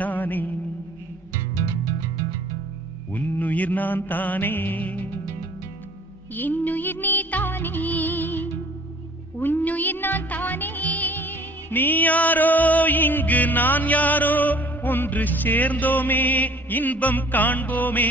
தானே, உன்னுயிர் நான் தானே. என்னுயிர் நீ தானே, உன்னுயிர் நான் தானே. நீ யாரோ இங்கு நான் யாரோ, ஒன்று சேர்ந்தோமே இன்பம் காண்போமே.